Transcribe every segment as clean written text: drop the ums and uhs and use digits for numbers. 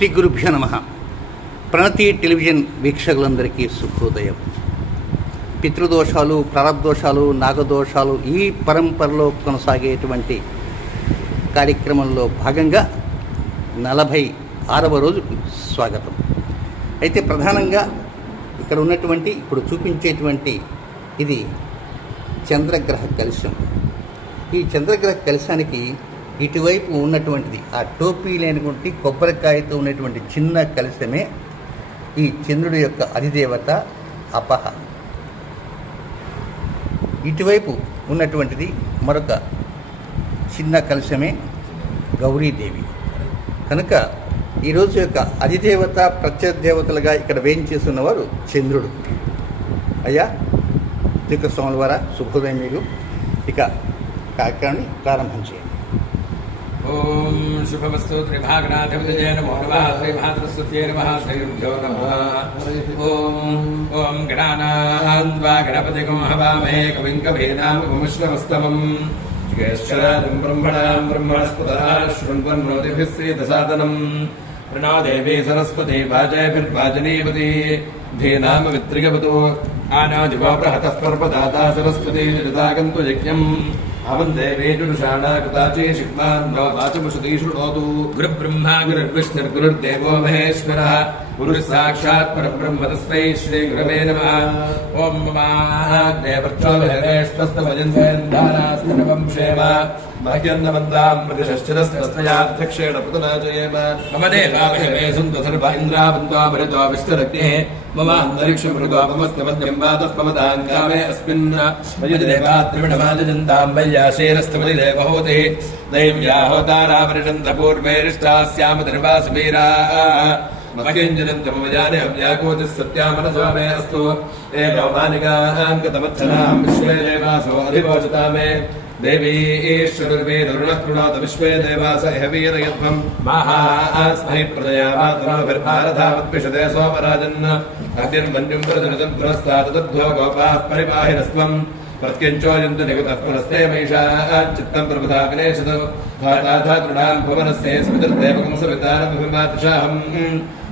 శ్రీ గురుభ్యో నమః. ప్రణతి టెలివిజన్ వీక్షకులందరికీ శుభోదయం. పితృదోషాలు, ప్రారబ్ధదోషాలు, నాగదోషాలు ఈ పరంపరలో కొనసాగేటువంటి కార్యక్రమంలో భాగంగా 46వ రోజుకు స్వాగతం. అయితే ప్రధానంగా ఇక్కడ ఉన్నటువంటి ఇప్పుడు చూపించేటువంటి ఇది చంద్రగ్రహ కలశం. ఈ చంద్రగ్రహ కలశానికి ఇటువైపు ఉన్నటువంటిది ఆ టోపీ లేనటువంటి కొబ్బరికాయతో ఉన్నటువంటి చిన్న కలశమే ఈ చంద్రుడి యొక్క అధిదేవత అపహ. ఇటువైపు ఉన్నటువంటిది మరొక చిన్న కలశమే గౌరీదేవి. కనుక ఈరోజు యొక్క అధిదేవత ప్రత్యదేవతలుగా ఇక్కడ వేయించేస్తున్నవారు చంద్రుడు. అయ్యా శ్రీకృష్ణుల వారా శుభోదయం. మీకు ఇక కార్యక్రమాన్ని ప్రారంభం చేయండి. ఓం శుభమస్తు. త్రిభాగనాథవిజయ నమో నమః. శ్రీమాతృస్తుత్యై నమః. శ్రీగురుభ్యో నమః. ఓం గణానాన్వా గణపతిగం హవామహే కవిం కవీనాముపమశ్రవస్తమం జ్యేష్ఠరాజం బ్రహ్మణాం బ్రహ్మణస్పతః శృణ్వన్నోతిభిः శ్రీదసాదనం ప్రణో దేవీ సరస్వతి వాజయభిర్వాజనీపతి ధీనామ విత్రిగవతు ఆనో దివో బృహతః పర్వదాతా సరస్వతి జగదాగంతు యజ్ఞం అవందే వేదుషాణా కృతాచే శిక్మాన్నో వాచముషతి శృణోతు. గురుబ్రహ్మా గురుర్విష్ణుర్గురుర్దేవో మహేశ్వరః గురుః సాక్షాత్ పరబ్రహ్మ తస్మై శ్రీ గురవే నమః. ఓం మమాగ్నేవర్చో భేరేష్వస్తవజంధేంధారాస్తనవం క్షేమ మహ్యన్నమందాం ప్రతిష్ఠిరస్తస్మయాధ్యక్షేణ పుతనాజయేమ. మమ దేవాభిమే సుంత సర్వ ఇంద్రావంతో మరుతో విష్ణురగ్నే మమ అంతరిక్షం మృగోపమస్తమద్యం వాతః పమతాం కామే అస్మిన్ మయదేవాత్రివిణమాజంతాం వయ్యాశేరస్తమది దేవహోతి దైవ్యాహోతారావరిషంత పూర్వేరిష్టాస్యామ ధర్వాసువీరా మహ్యంజనంతమజానే అవ్యాకోతి సత్యామనసో మే అస్తు. ఏ భౌమానికాంకతమచ్చనాం విశ్వే దేవాసో అధివోచతా మే. దేవీ ఈశ్వరుర్వేదరుణః విశ్వే దేవాస ఇహ వీరయధ్వం మహాస్మై ప్రజయామాతనోభిర్భారతామద్విషదే సోమరాజన్ అతిర్మన్యుం ప్రజనజం పురస్తాదద్భో గోపాః పరిపాహినస్త్వం ప్రత్యంచోయంతు నిగతః పురస్తే మహిషా చిత్తం ప్రబుధా వినేశతు భాతాధాతృణాన్ భువనస్తే స్మితిర్దేవకం సవితారమభిమాతుషాహం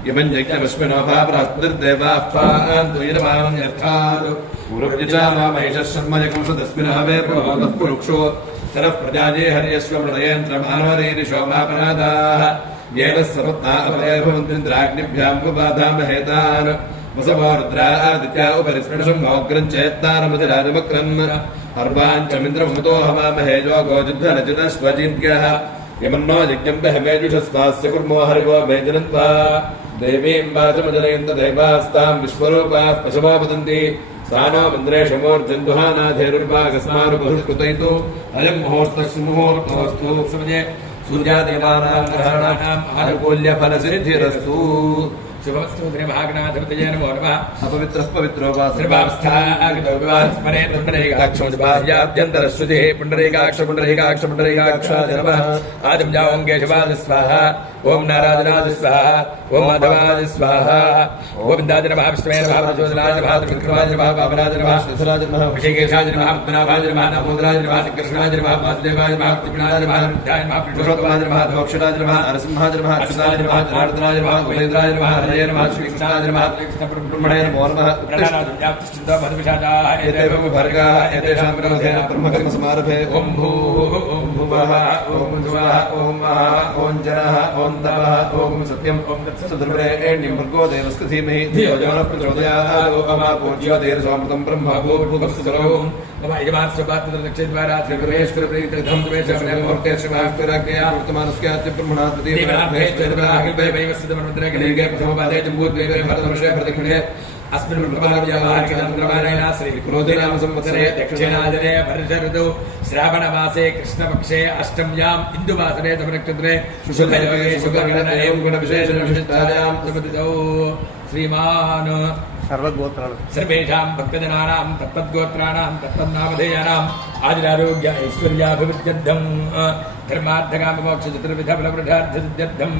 ఇమం యజ్ఞమశ్వినో భాపరాస్మృతిర్దేవాః పాంతు యజమాన్యర్థాత్ గురుర్యజామా మహిషः శర్మయకం సదస్మినః వే ప్రమోదః పురుక్షో సరః ప్రజాజే హర్యశ్వ మృదయేంద్రమానవరీరిషో మాపరాదాః येन सपत्ना अपरेभवन्त्रिन्द्राग्निभ्यां उपबाधामहेतान् वसवो रुद्रादित्या उपरिस्पृशं मोग्रं चेत्तारमतिराजमक्रन् अर्वाञ्चमिन्द्रमुतो हवामहे योगोजुद्धनजिनस्वजिन्त्यः यमन्नो यज्ञं बहवेजुषस्वास्य कुर्मो हरिवो वेजनन्त्वा देवीं वाचमजनयन्त दैवास्तां विश्वरूपाः पशवो वदन्ति सानो इन्द्रेशमूर्जन्दुहानाधेरुर्वागस्मानुबहुष्कृतयतु अयं मुहूर्तः सुमुहूर्तोऽस्तु समये सूर्यादेवानां ग्रहाणाम् आनुकूल्यफलसिद्धिरस्तु. शुभमस्तु. శ్రీభాగనాథవిజయ నమో నమః. అపవిత్రః పవిత్రో వా సర్వాస్థాగతో వివాస్మరే పుండరీకాక్షం బాహ్యాభ్యంతరశ్రుతిః పుండరీకాక్ష పుండరీకాక్ష పుండరీకాక్షాయ నమః. ఆదిం జావం కేశవాయ స్వాహా. ఓం నారాయణాయ స్వాహా. ఓం మాధవాయ స్వాహా. గోవిందాయ నమః. విష్ణువే నమః. ప్రచోదనాయ నమః. త్రివిక్రమాయ నమః. వామనాయ నమః. శ్రీధరాయ నమః. ఋషికేశాయ నమః. పద్మనాభాయ నమః. దామోదరాయ నమః. కృష్ణాయ నమః. వాసుదేవాయ నమః. త్రిపుణాయ నమః. రుద్రాయ నమః. పురుషోత్తమాయ నమః. దోక్షరాయ నమః. నరసింహాయ నమః. అచ్యుతాయ నమః. జనార్దనాయ నమః. ఉపేంద్రాయ నమః. హరయే నమః. శ్రీకృష్ణాయ నమః. కృష్ణబ్రహ్మణే నమో నమః. ప్రణానాదుర్యాప్తిశ్చింతో మధువిషాదాః ఏతేవం భర్గాః ఏతేషాం విరోధేన బ్రహ్మకర్మ సమారభే. ఓం భూః ఓం భువః ఓం భువః ఓం మహః ఓం జనః ఓం తపః ఓం సత్యం ఓం తత్సద్బ్రహ్మణ్యం భర్గో దేవస్య ధీమహి ధియో యో నః ప్రచోదయాత్. ఓం పూజ్యోతిర్సోమృతం బ్రహ్మ భూర్భువస్సు సర్వం మమ యజమానస్వపాత్రదక్షిద్వారా త్రిపురేశ్వర ప్రీతిర్ధం త్వేషమనే ముహూర్తే శ్రీమహాస్తిరాజ్ఞయా వృత్తమానస్యాత్య బ్రహ్మణాత్ దీవనార్థే త్రిపురాహిల్పే వైవస్సిద్ధమనుద్రగణీగే ప్రథమపాదే జంబూద్వీపే భరతవర్షే ప్రదక్షిణే अस्मिन् ब्रह्मवार्यमार्गचन्द्रमानेन श्रीक्रोधिनाम संवत्सरे दक्षिणाजने वर्ष ऋतौ श्रावणमासे कृष्णपक्षे अष्टम्याम् इन्दुवासरे तमनक्षत्रे शुभयोगे शुभगणनये गुणविशेषविशिष्टायां सुपतितौ श्रीमान् सर्वगोत्राలు सर्वेषां भक्तजनानां तत्तद्गोत्राणां तत्तन्नामधेयानाम् आदिरारोग्य ऐश्वर्याभिवृद्ध्यर्थं धर्मार्थकाममोक्षचतुर्विधफलपुरुषार्थसिद्ध्यर्थं.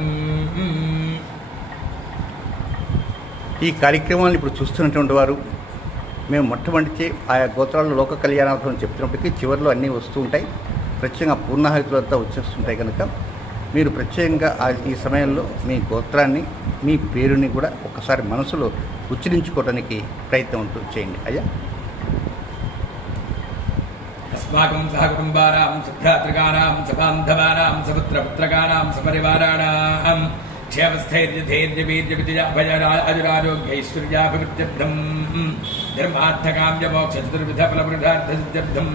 ఈ కార్యక్రమాన్ని ఇప్పుడు చూస్తున్నటువంటి వారు మేము మొట్టమొదటి ఆయా గోత్రాల్లో లోక కళ్యాణార్థం చెప్తున్నప్పటికీ చివరిలో అన్నీ వస్తూ ఉంటాయి. ప్రత్యేకంగా పూర్ణాహుతులంతా వచ్చేస్తుంటాయి. కనుక మీరు ప్రత్యేకంగా ఈ సమయంలో మీ గోత్రాన్ని, మీ పేరుని కూడా ఒకసారి మనసులో ఉచ్చరించుకోవడానికి ప్రయత్నం చేయండి. అయ్యా. अस्माकं सहकुटुम्बानां सभ्रातृकानां सबान्धवानां सपुत्रपुत्रकानां सपरिवाराणां क्षेमस्थैर्यधैर्यवीर्यविजयाभयराजराजोग्यैश्वर्याभिवृद्ध्यर्थं धर्मार्थकाम्यमोक्षचतुर्विधफलपुरुषार्थसिद्ध्यर्थं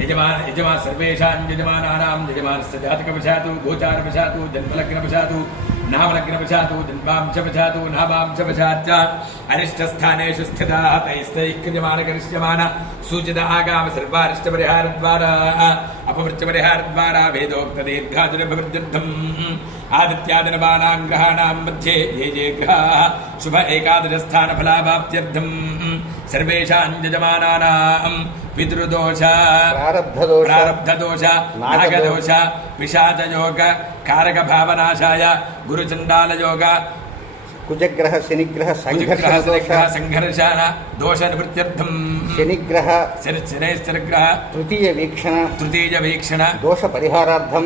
यजमान सर्वेषां यजमानानां यजमानस्य जातकवशातु गोचारवशातु जन्मलग्नवशातु नामलग्नवशातु जन्मांशवशातु नामांशवशाच्च अरिष्टस्थानेषु स्थिताः तैस्तैक्यजमानकरिष्यमान सूचित आगाम सर्वारिष्टपरिहारद्वारा अपवृत्तपरिहारद्वारा वेदोक्तदीर्घाजुरभिवृद्ध्यर्थम् आदित्यादिनवानां ग्रहाणां मध्ये ये ये ग्रहाः शुभ एकादशस्थानफलाभाप्त्यर्थं सर्वेषां यजमानानां पितृदोष प्रारब्धदोष नागदोष पिशाचयोग कारकभावनाशाय गुरुचण्डालयोग कुजग्रह शनिग्रह संघर्षण दोष निवृत्त्यर्थं शनिग्रह शनैश्चरग्रह तृतीय वीक्षण दोष परिहारार्थं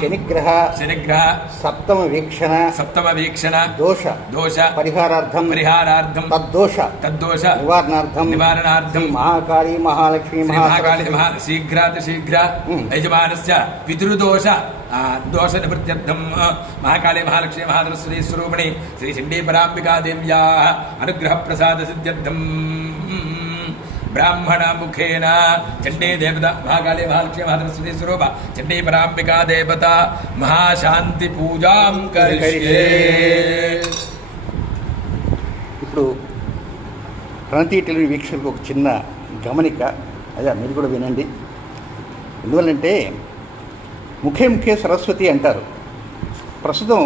शनिग्रह सप्तम वीक्षण दोष परिहारार्थं तद्दोष निवारणार्थं महाकाली महालक्ष्मी शीघ्र यजमानस्य पितृदोष दोष निवृत्त्यर्थं महाकाली महालक्ष्मी महासरस्वती स्वरूपिणी श्री चण्डी पराम्बिका देव्याः अनुग्रह प्रसाद सिद्ध्यर्थं ब्राह्मण मुखेन चण्डी देवता महाकाली महालक्ष्मी महासरस्वती स्वरूप चण्डी पराम्बिका देवता महाशांति पूजां करिष्ये. ఇప్పుడు ప్రణతి టెలివిజన్ వీక్షకులకు ఒక చిన్న గమనిక. అదే మీరు కూడా వినండి. ఎందువల్లంటే ముఖే సరస్వతి అంటారు. ప్రస్తుతం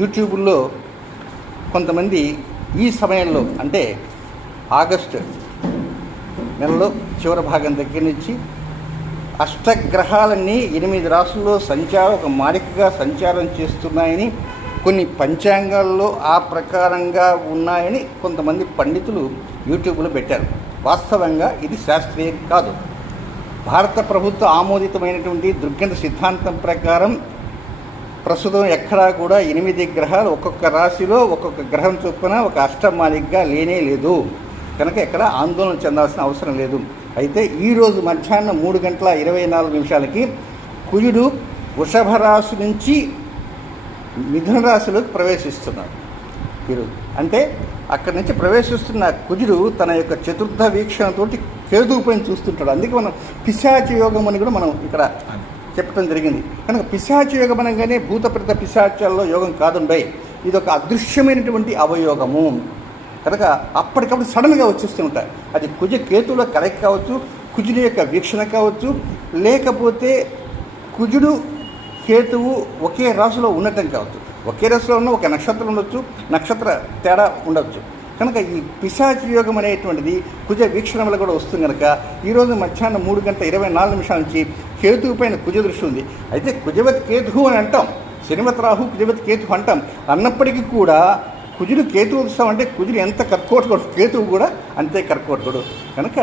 యూట్యూబ్లో కొంతమంది ఈ సమయంలో అంటే ఆగస్టు నెలలో చివరి భాగం దగ్గర నుంచి అష్టగ్రహాలన్నీ 8 రాశుల్లో ఒక మాలికగా సంచారం చేస్తున్నాయని, కొన్ని పంచాంగాల్లో ఆ ప్రకారంగా ఉన్నాయని కొంతమంది పండితులు యూట్యూబ్లో పెట్టారు. వాస్తవంగా ఇది శాస్త్రీయం కాదు. భారత ప్రభుత్వ ఆమోదితమైనటువంటి దుర్గంధ సిద్ధాంతం ప్రకారం ప్రస్తుతం ఎక్కడా కూడా 8 గ్రహాలు ఒక్కొక్క రాశిలో ఒక్కొక్క గ్రహం చొప్పున ఒక అష్టమాలికగా లేనే లేదు. కనుక ఎక్కడ ఆందోళన చెందాల్సిన అవసరం లేదు. అయితే ఈరోజు మధ్యాహ్నం 3:24 కుజుడు వృషభ రాశి నుంచి మిథున రాశిలోకి ప్రవేశిస్తున్నాడు. ఈరోజు అంటే అక్కడి నుంచి ప్రవేశిస్తున్న కుజుడు తన యొక్క చతుర్థ వీక్షణతోటి కేతువు పైన చూస్తుంటాడు. అందుకే మనం పిశాచ యోగం అని కూడా మనం ఇక్కడ చెప్పడం జరిగింది. కనుక పిశాచ యోగం అనగానే భూతప్రేత పిశాచాల్లో యోగం కాదుండయి, ఇది ఒక అదృశ్యమైనటువంటి అవయోగము. కనుక అప్పటికప్పుడు సడన్గా వచ్చేస్తూ ఉంటాయి. అది కుజ కేతువుల కలయిక కావచ్చు, కుజుని యొక్క వీక్షణ కావచ్చు, లేకపోతే కుజుడు కేతువు ఒకే రాశిలో ఉండటం కావచ్చు. ఒకే రాశిలో ఉన్న ఒక నక్షత్రం ఉండొచ్చు, నక్షత్ర తేడా ఉండొచ్చు. కనుక ఈ పిశాచ యోగం అనేటువంటిది కుజ వీక్షణ వల్ల కూడా వస్తుంది. కనుక ఈరోజు మధ్యాహ్నం 3:24 నుంచి కేతువు పైన కుజ దృష్టి ఉంది. అయితే కుజవత్ కేతువు అని అంటాం, శనివత్ రాహు కుజవత్ కేతు అంటాం. అన్నప్పటికీ కూడా కుజుడు కేతువు వస్తాం అంటే కుజుడు ఎంత కర్కోటకుడు, కేతువు కూడా అంతే కర్కోటకుడు. కనుక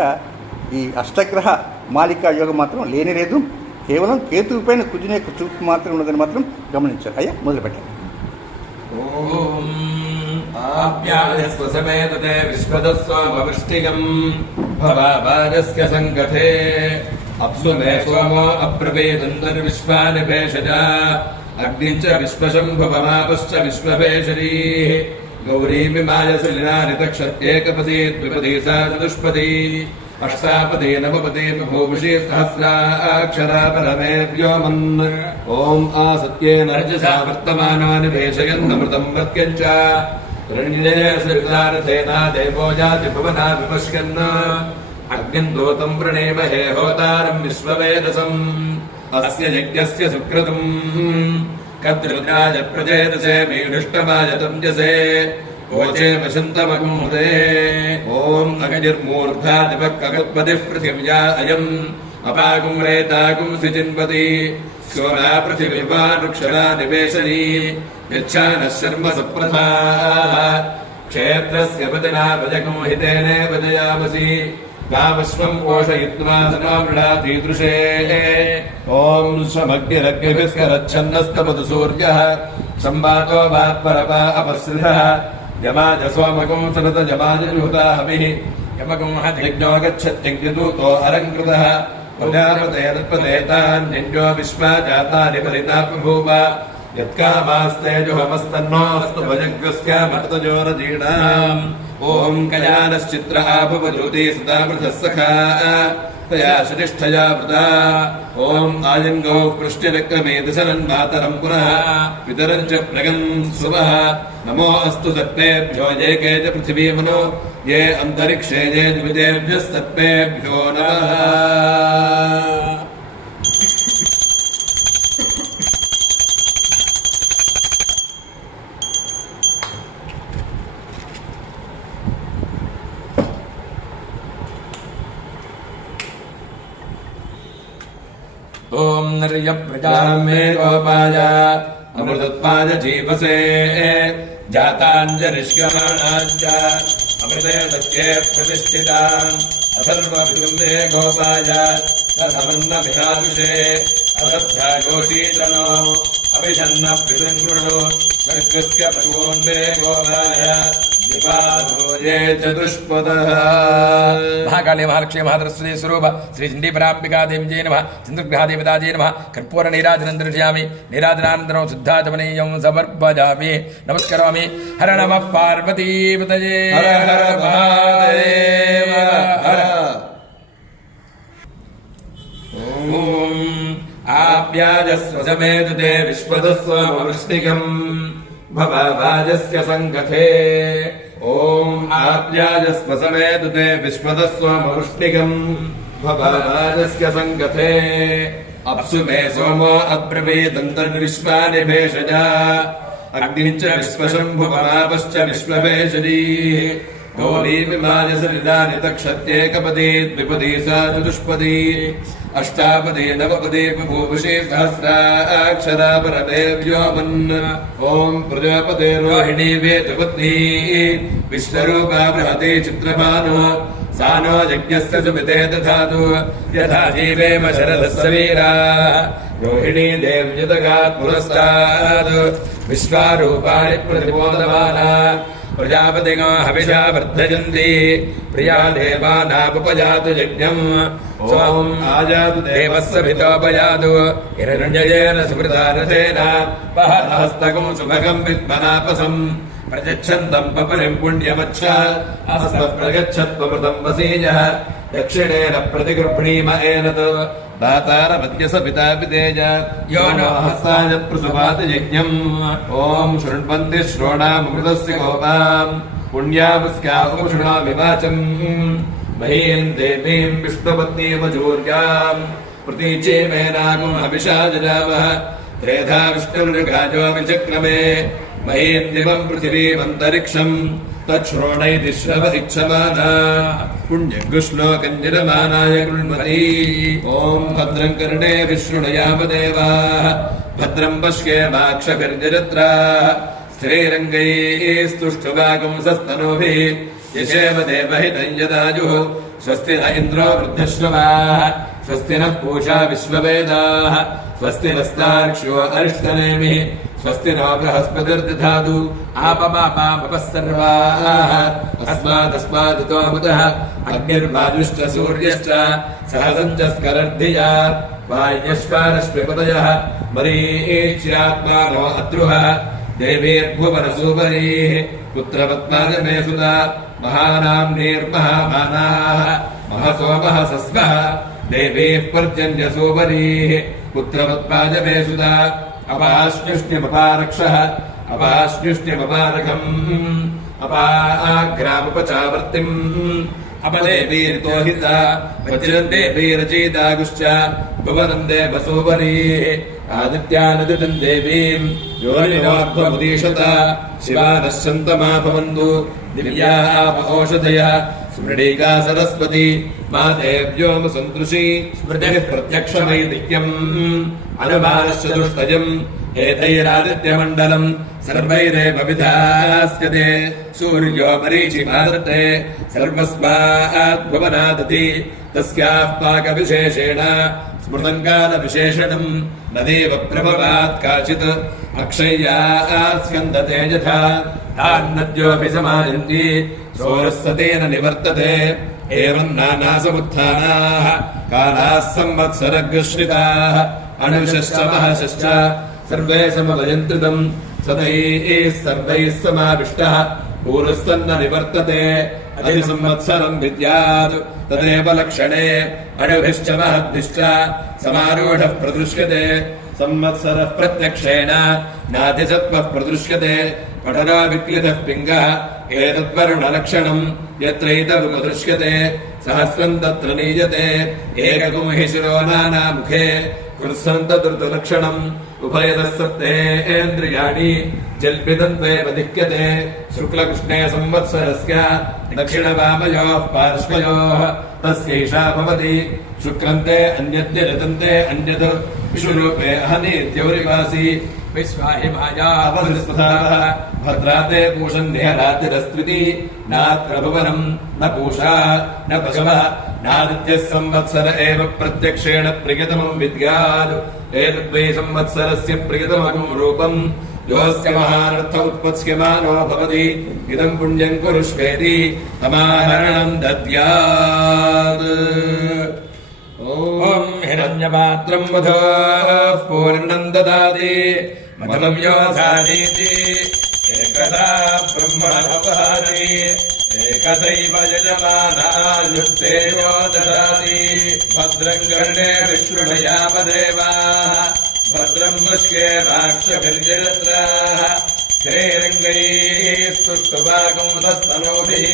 ఈ అష్టగ్రహ మాలికా యోగం మాత్రం లేని లేదు. కేవలం కేతువు పైన కుజుని యొక్క చూపు మాత్రం ఉన్నదని మాత్రం గమనించారు. అయ్యా మొదలుపెట్టారు. ఆప్యాయస్వసమేతతే విశ్వదస్వామవృష్టిగం భవాభారస్య సంగతే అప్సుమే సోమో అప్రవేదంతర్విశ్వాని భేషజ అగ్నించ విశ్వశంభువమాపుశ్చ విశ్వభేషరీ గౌరీమిమాయసులినాని తక్షత్యేకపదే ద్విపదే సా చతుష్పదే అష్టాపదే నవపదే బభూషి సహస్రాక్షరా పరమే వ్యోమన్ ఓం ఆసత్యేన రజసా వర్తమానాని భేషయన్నమృతం మర్త్యంచ రణ్యేన దేవో జాతి భువనా విపశ్యన్ అగ్నిం దూతం ప్రణేమహే హోతారం విశ్వవేదసం అస్య యజ్ఞస్య సుకృతం కద్రుద్రాజ ప్రజేతసే మేడుష్టమాజతం జసే ఓచే వసంతమగుముదే ఓం అగజర్మూర్ధాదివక్కగత్పతి పృథివ్యా అయం అపాగుం రేతాగుం సిజిన్వతి స్యోనా పృథివివా వృక్షరా నివేశనీ యచ్ఛానః శర్మ సప్రథా క్షేత్రస్య పతినా భజకం హితేనే భజయామసి कामश्वं पोषयित्वा समावृणातीदृशे ॐ स्वमग्निरग्निभिस्करच्छन्नस्तपतु सूर्यः संवातो वात्परपा अपसृतः यमाज सोमकं सनत यमाज जुहुता हविः यमकं हतिज्ञो गच्छत्यग्निदूतो अलङ्कृतः प्रजापतेरत्पदेतान्यन्यो विश्वा जातानि परिता बभूव यत्कामास्तेजुहमस्तन्नोऽस्तु भजग्रस्यामर्तजोरजीणाम् ॐ कयानश्चित्र आभवज्योति सदामृतः सखा तया श्रेष्ठया वृता ॐ आयङ्गौ पृष्ठविक्रमे दशरन्मातरं पुनः पितरं च प्रगन् सुवः नमो अस्तु सत्पेभ्यो ये के च पृथिवीमनो ये अन्तरिक्षे ये द्वितेभ्यस्तत्पेभ्यो नमः। ॐ निर्यप्रजां मे गोपाय अमृतत्वाय जीवसे जाताञ्जरिष्यमाणाञ्च अमृते सत्ये प्रतिष्ठितान् अथर्वभिगुं मे गोपाय तथमन्नभिषादुषे अदध्यागोषीतनो अभिषन्नः पितृङ्गृणो स्वर्गस्य पशून् मे गोपाय ये चतुष्पदः। महाकाली महालक्ष्मी महासरस्वती स्वरूप श्री चण्डीपराम्बिका देवी जय नमः। चन्द्रग्रहादेवता जय नमः। कर्पूर नीराजनं दर्शयामि। नीराजनानन्तरं शुद्धाचमनीयं समर्पयामि। नमस्करोमि। हर नमः पार्वतीपतये हर हर महादेव हर। ॐ आप्याजस्व समेतुते विश्वदस्व मवृष्टिकम् भवभाजस्य सङ्गथे ॐ आप्याजस्व समेतुते विश्वदस्व मवृष्टिकम् भवभाजस्य सङ्गथे अप्सु मे सोमो अब्रवीदन्तर्विश्वानि भेषजा अग्निं च विश्वशम्भुपमापश्च विश्वभेषजी गौरीविमाजसरिदानि तक्षत्येकपदी द्विपदी सा चतुष्पदी अष्टापदी नवपदी बभूवुषी सहस्राक्षरा परदेव्योमन् ॐ प्रजापते रोहिणी वेदपत्नी विश्वरूपा बृहती चित्रभानु सा नो यज्ञस्य सुमिते दधातु यथा जीवेम शरदस्य वीराः रोहिणी देव्युदगात् पुरस्तात् विश्वारूपाणि प्रतिबोधमाना प्रजापतिगो हविषा वर्धयन्ति प्रिया देवानामुपयातु यज्ञम् ॐ आजातु देवस्य भितोपयातु हिरण्ययेन सुमृता रथेन वहहस्तकं सुभगं विद्मनापसम् प्रयच्छन्तं पपुरिं पुण्यमच्छ हस्तप्रगच्छत्वमृतं वसीयः दक्षिणेन प्रतिगृह्णीम एनत् दातारमद्य स पिता पितेज यो नो हस्ताय प्रसुभाति यज्ञम् ॐ शृण्वन्ति श्रोणामृतस्य गोपाम् पुण्यामुस्या उपशृणामि वाचम् महीम् देवीम् विष्णुपत्नीमजूर्याम् प्रतीचे मे नागम् हविषा जजावः त्रेधा विष्णुर्गाजो विचक्रमे महीम् दिवम् पृथिवीमन्तरिक्षम् तच्छ्रोणैति श्रवदिक्षमाना पुण्यकृष्णोकञ्जरमानाय कृण्वती ॐ भद्रं कर्णे विशृणुयाम देवाः भद्रं पश्येमाक्षभिर्जरत्राः स्त्रीरङ्गैः स्तुष्टुवागुंसस्तनूभिः यशेम देवहितं यदायुः स्वस्ति न इन्द्रो वृद्धश्रवाः स्वस्ति नः पूषा विश्ववेदाः स्वस्ति नस्तार्क्ष्यो अरिष्टनेमिः स्वस्ति नो बृहस्पतिर्दधातु आपमापामपः सर्वाः अस्मादस्मादितोमुतः अग्निर्वायुश्च सूर्यश्च सहसञ्च स्करर्धिया वायश्वारश्मिपतयः मरीच्यात्मानो अद्रुहः देवीर्भुवनसूपरीः पुत्रपत्माजमे सुता महानाम्नीर्महामानाः महसोमः सस्वः देवीः पर्जन्यसूपरीः पुत्रपत्माजमे सुता अपाश्नुष्ण्यमपारक्षः अपाश्नुष्ण्यमपारकम् अपाग्रामुपचावर्तिम् अपदेवीर्तोहिता वज्रम् देवीरचीदागुश्च भुवनम् देवसूपरीः आदित्यानदितम् देवीम् योनिनोर्ध्वमुदीशत शिवानः सन्तमा भवन्तु दिव्याः औषधयः स्मृणीका सरस्वती मा देव्योम सन्तृषी स्मृतिः प्रत्यक्षमैदिक्यम् अनुमानश्च दुष्टयम् एतैरादित्यमण्डलम् सर्वैरेव विधास्यते सूर्यो मरीचिमादत्ते सर्वस्माद्भुवनादति तस्याः पाकविशेषेण स्मृतम् कालविशेषणम् न देव प्रभवात् काचित् अक्षय्याः स्यन्दते यथा तान्नद्योऽपि समायन्ति सोरस्सतेन निवर्तते एवम् नानासमुत्थानाः कालाः संवत्सरग्रश्रिताः अणुशश्च महशश्च सर्वे समवयन्त्रितम् सदैः सर्वैः समाविष्टः पूर्वस्तन्न निवर्तते अधिसंवत्सरम् विद्यात् तदेव लक्षणे अणुभिश्च महद्भिश्च समारूढः प्रदृश्यते संवत्सरः प्रत्यक्षेण नातिसत्त्वः प्रदृश्यते पठनो विक्लितः पिङ्गः एतद्वरुणलक्षणम् यत्रैतदुपदृश्यते सहस्रम् तत्र नीयते एकगुं हि शिरो नानामुखे कृत्सन्तदृतलक्षणम् उभयतः सप्तेन्द्रियाणि जल्पितम् त्वेव दिह्यते शुक्लकृष्णे संवत्सरस्य दक्षिणवामयोः पार्श्वयोः तस्यैषा भवति शुक्रन्ते अन्यद्य ऋतन्ते अन्यत् विषुरूपे अहनीत्यौरिवासि विश्वाहिमायावस्पथाः भद्राते पूषन्निहरातिरस्त्विति नात्र भुवनम् न पूषा न पशवः नादित्यः संवत्सर एव प्रत्यक्षेण प्रियतमम् विद्यात् एतद्वै संवत्सरस्य प्रियतमम् रूपम् योऽस्य महानर्थ उत्पत्स्यमानो भवति इदम् पुण्यम् कुरुष्वेति तमाहरणम् दद्यात् ॐ हिरण्यपात्रम् मधोः पूर्णम् ददाति मधुरम् योऽसादीति एकदा ब्रह्मणोपहारि एकदैव यजमानायुक्तेयो ददाति भद्रम् कर्णे विशृणयामदेवाः भद्रम् मुष्के राक्षभिर्जयत्राः श्रीरङ्गैः स्तुष्टुवागुंसस्तनूभिः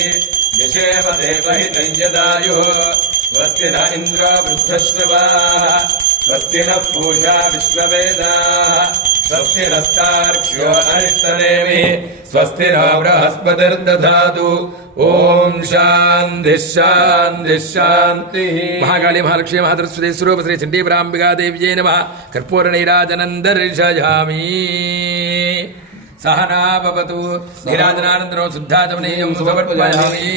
यशेव देवहितम् यदायुः स्वस्ति न इन्द्रो वृद्धश्रवाः स्वस्ति नः पूषा विश्ववेदाः स्वस्ति नस्तार्क्ष्यो अरिष्टनेमिः स्वस्ति नो बृहस्पतिर्दधातु ॐ शान्तिः शान्तिः शान्तिः महाकाली महालक्ष्मी महासरस्वती स्वरूप श्री चण्डीपराम्बिका देव्यै नमः कर्पूरनीराजनं दर्शयामि सहना भवतु नीराजनानन्दनो शुद्धाचमनीयं समर्पयामि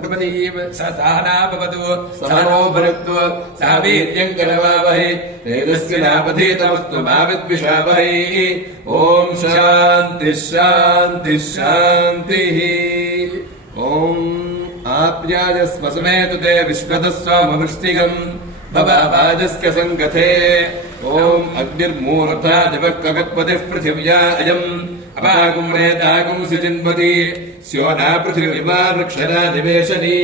प्रपदीव सहना भवतु सहनो भुनक्तु सह वीर्यं करवावहै तेजस्विनावधीतमस्तु मा विद्विषावहै ॐ शान्तिः शान्तिः शान्तिः ॐ आप्यायस्व समेतु ते विश्वतस्वामवृष्टिकम् भवाजस्य सङ्गथे ॐ अग्निर्मूर्धा दिवः कगत्पतिः पृथिव्या अयम् अपागुम् वेदागुम् सिजिन्वति स्योना पृथिवीमा वृक्षरा निवेशनी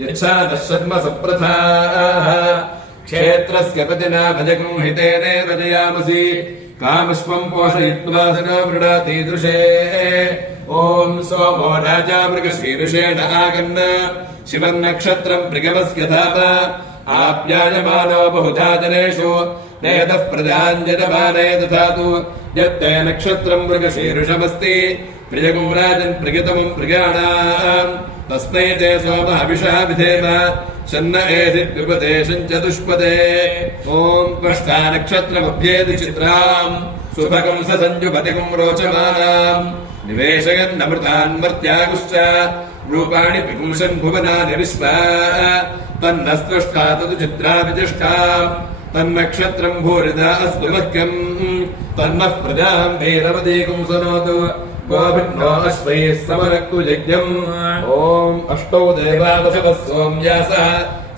यच्छादः शर्म सप्रथाः क्षेत्रस्य पतिना भजगुम् हितेने रजयामसि कामश्वम् पोषयित्वा स वृणातीदृशे ॐ सोमो राजा मृगशीर्षेण आगन्न शिवम् नक्षत्रम् मृगमस्य धाम आप्यायमानो बहुधा जनेषु नेतः प्रजाञ्जनमाने दधातु यत्ते नक्षत्रम् मृगशीर्षमस्ति प्रियगुम् राजन् प्रियतमम् प्रियाणाम् तस्मै ते सोमः विषः विधेम शन्न एधिर्विपदे शञ्चतुष्पदे ॐ त्वष्टा नक्षत्रमभ्येति चित्राम् सुभगम् स सञ्जुपतिगुम् रोचमानाम् निवेशयन्नमृतान् मर्त्यागुश्च रूपाणि पिपुंसन् भुवनानि विश्वा तन्नस्पृष्टा तदु चित्राभितिष्ठा तन्नक्षत्रम् भूरिदा अस्तु मह्यम् तन्नः प्रजाम् वीरवतीकुम् सनोतु गोभिन्नो अश्वैः समरक्तु यज्ञम् ॐ अष्टौ देवावसवः सोम्यासः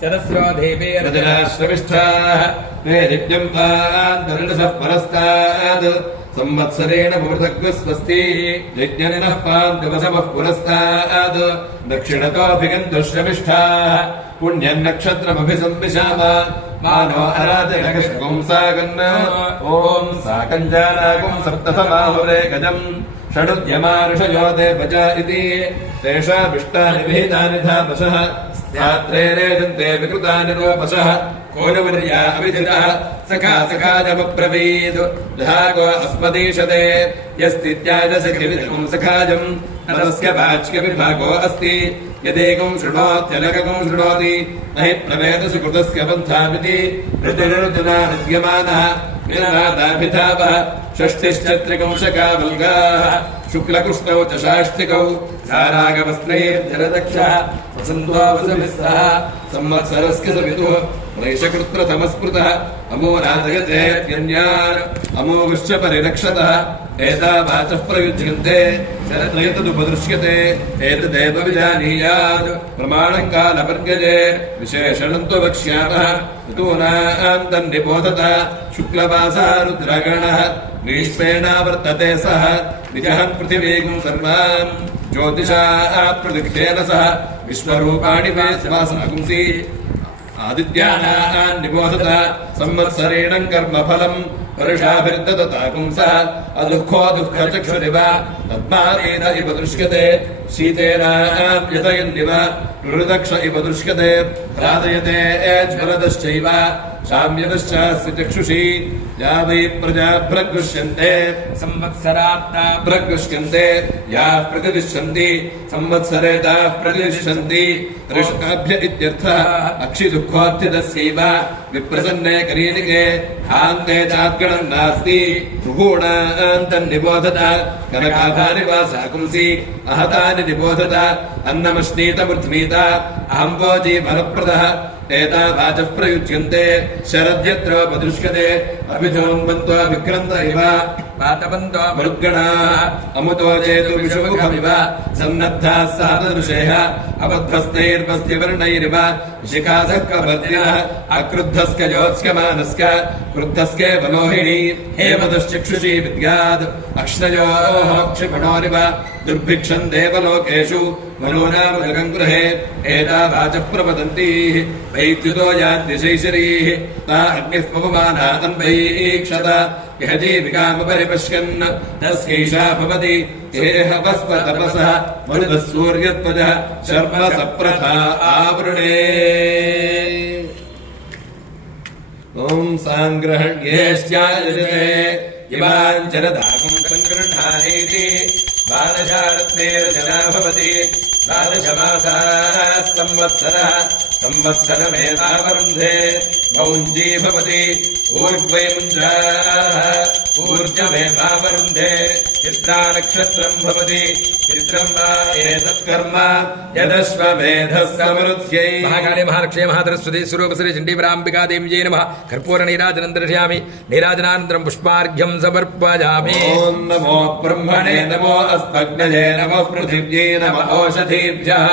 चरस्रो देवे रजनाश्रविष्ठाः मे यज्ञम् पान्तरिणसः परस्तात् संवत्सरेण पुपृथग् स्वस्ति यज्ञनिनः पान्दिवसमः पुरस्तात् दक्षिणतोऽभिगन्तु श्रमिष्ठाः पुण्यम् नक्षत्रमभिसंविशाम मानो अराजनकशकुम् साकन् ॐ साकञ्जानाकुम् सप्तसमाहुरे गजम् षडुद्यमानुषयो देवज इति तेषामिष्टानि विहितानि धापशः स्यात्रे रेजन्ते विकृतानि रूपशः कोनवर्या अभिजितः स सखा सखाजमब्रवीत् जहागो अस्मदीशते यस्तित्याज सखिविदकं सखाजम् नरस्य वाच्यविभागो अस्ति यदेकं शृणोत्यनकं शृणोति न हि प्रवेदसि कृतस्य पन्थामिति ऋतिरर्जुना विद्यमानः विननादाभिधावः षष्टिश्चत्रिकं शकावल्गाः शुक्लकृष्णौ च शाष्टिकौ सारागवस्त्रैर्जलदक्षः वसन्तोऽवसमिस्सः संवत्सरस्य सवितुः वैशकृत्रतमस्मृतः अमो राजयतेऽन्यान् अमोघश्च परिरक्षतः एतावाचः प्रयुज्यन्ते शरद्वयतदुपदृश्यते एतदेव विजानीयात् प्रमाणं कालपर्गजे विशेषणं तु वक्ष्यामः ऋतूनां तन्निबोधत शुक्लवासः रुद्रगणः ग्रीष्मेणावर्तते सः निजहन् पृथिवीं सर्वां ज्योतिषा प्रदक्षेण सह विश्वरूपाणि वासनागुंसि आदित्यानां निबोधत संवत्सरेण कर्मफलम् वर्षाभिर्ददताकुंसः अदुःखो दुःखचक्षुरिव तद्मारेण इव दृश्यते शीतेनां यतयन्निव रुदक्ष इव दृश्यते राधयते ज्वलदश्चैव शाम्यदश्चास्य चक्षुषी या वै प्रजा प्रगृह्यन्ते संवत्सरात्ता प्रगृह्यन्ते याः प्रतिष्ठन्ति संवत्सरे ताः प्रतिष्ठन्ति ऋषकाभ्य इत्यर्थः अक्षिदुःखोऽध्यदस्यैव विप्रसन्ने करीलिके हान्ते चाद्गणं नास्ति रुहूणां तन्निबोधत कनकाभानि वासाकुंसि अहतानि निबोधत अन्नमश्नीतमृध्नीत अहम्बोजी फलप्रदः एतावाचः प्रयुज्यन्ते शरद्यत्रोपदृश्यते अभिधोन्वन्तो विक्रन्त इव पातवन्तो मरुद्गणाः अमुतो चेतु विषमुखमिव सन्नद्धाः सादृशेः अबद्धस्तैर्वस्तिवर्णैरिव शिखासः कवर्तिनः अक्रुद्धस्क योत्स्यमानस्क क्रुद्धस्केव लोहिणी हेमदश्चक्षुषी विद्यात् अक्ष्णयोः क्षिपणोरिव दुर्भिक्षन् देवलोकेषु मनोनामजगं गृहे एतावाचः प्रवदन्ति वैद्युतो याद्यशैशरीः ता अग्निः पवमाना अन्वैक्षत यः जीविकामुपरिपश्यन् तस्यैषा भवति येह वस्पतपसः मरुतः सूर्यत्वजः शर्म सप्रथा आवृणे ॐ साङ्ग्रहण्येश्चायजते इवाञ्चरदागुं सङ्गृह्णानेति द्वादशारत्नेर्जना भवति द्वादशमासाः संवत्सरः संवत्सरमेतावरुन्धे मौञ्जी भवति ऊर्ध्वे मुञ्जाः ऊर्जमेतावरुन्धे चित्रानक्षत्रं भवति चित्रं वा एतत्कर्म यदश्वमेधः समरुध्यै महाकाली महालक्ष्मी महासरस्वती स्वरूपश्री चण्डीपराम्बिका देव्यै नमः कर्पूरनीराजनं दर्शयामि नीराजनानन्तरं पुष्पार्घ्यं समर्पयामि ॐ नमो ब्रह्मणे नमो अस्मग्नये नमो पृथिव्यै नमो ओषधीभ्यः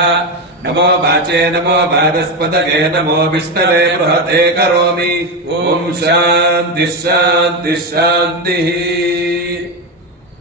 नमो वाचे नमो वानस्पतये नमो विष्णवे बृहते करोमि ॐ शान्तिः शान्तिः शान्तिः।